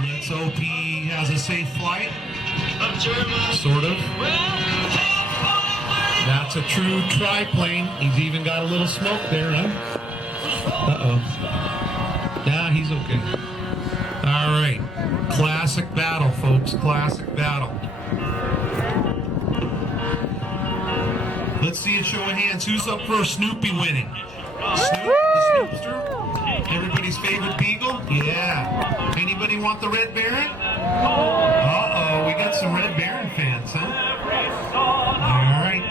Let's hope he has a safe flight. Sort of. That's a true triplane. He's even got a little smoke there, huh? Uh-oh. Yeah, he's okay. All right. Classic battle, folks. Classic battle. Let's see a show of hands. Who's up for Snoopy winning? Snoop, the Snoopster? Everybody's favorite beagle? Yeah. Anybody want the Red Baron? Uh-oh, we got some Red Baron fans, huh? All right.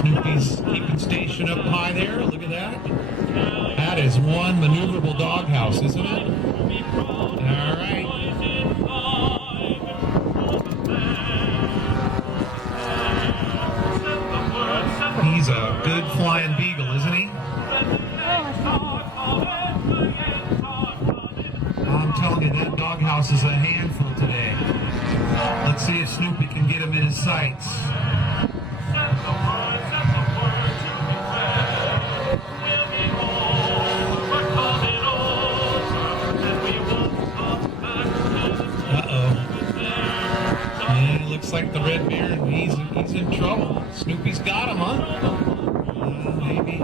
Snoopy's keeping station up high there. Look at that. That is one maneuverable doghouse, isn't it? All right. He's a good flying beagle, isn't he? I'm telling you, that doghouse is a handful today. Let's see if Snoopy can get him in his sights. Looks like the Red Baron, he's in trouble. Snoopy's got him, huh? Maybe.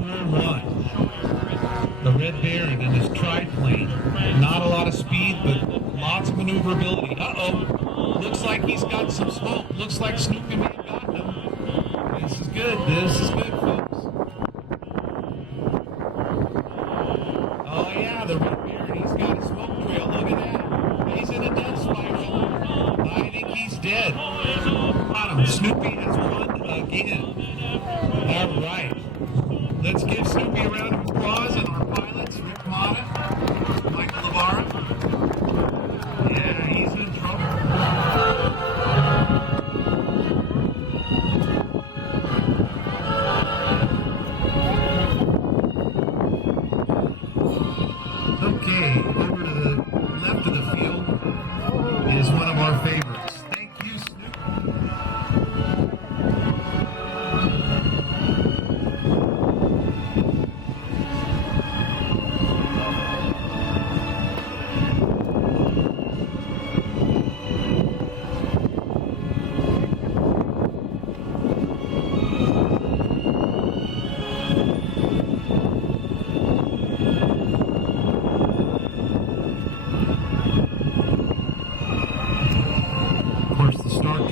World War I. The Red Baron and his triplane. Not a lot of speed, but lots of maneuverability. Uh-oh. Looks like he's got some smoke. Looks like Snoopy may have gotten him. This is good. This is good, folks. Oh, yeah, the Red Baron, he's got a smoke trail. Look at that. He's in a death spiral. I think he's dead. Got him. Snoopy has won again. All right. Let's give Snoopy a round of applause and our pilots, Rick Mata, Michael Navarro. Yeah, he's in trouble. Okay, over to the left of the field is one of our favorites. Thank you, Snoop. Of course, the Star Trek.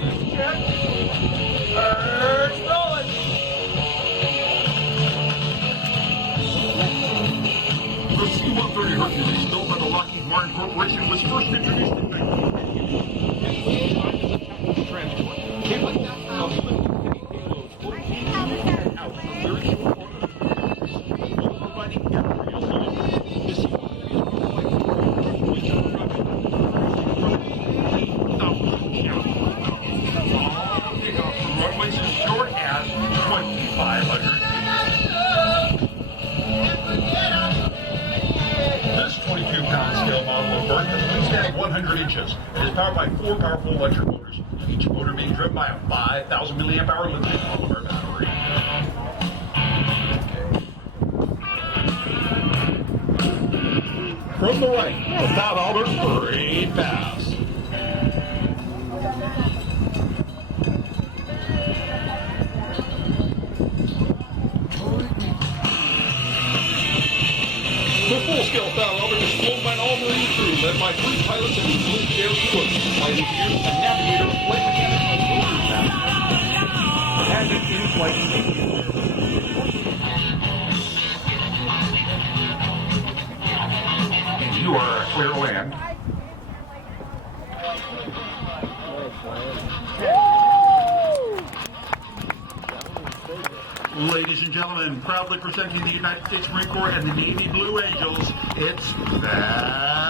The C-130 Hercules, built by the Lockheed Martin Corporation, was first introduced in 1950. Transport. Capable of lifting heavy payloads 14 out of very short order, providing aerial solutions. The C-130 is providing reaching production without takeoff from runways as short as 2,500 feet. This 22-pound scale model of bird has a wingspan of 100 inches and is powered by 4 powerful electric motors, each motor being driven by a 5,000 milliamp hour lithium polymer battery. From the right, the Bob Albert Parade Pass. The full-scale Bob Albert is flown by an all-marine crew led by 3 pilots and 2 air crews, flight engineers, a navigator, flight mechanic, and rotor master, and an in-flight engineer. You are clear to land. Ladies and gentlemen, proudly presenting the United States Marine Corps and the Navy Blue Angels, it's that.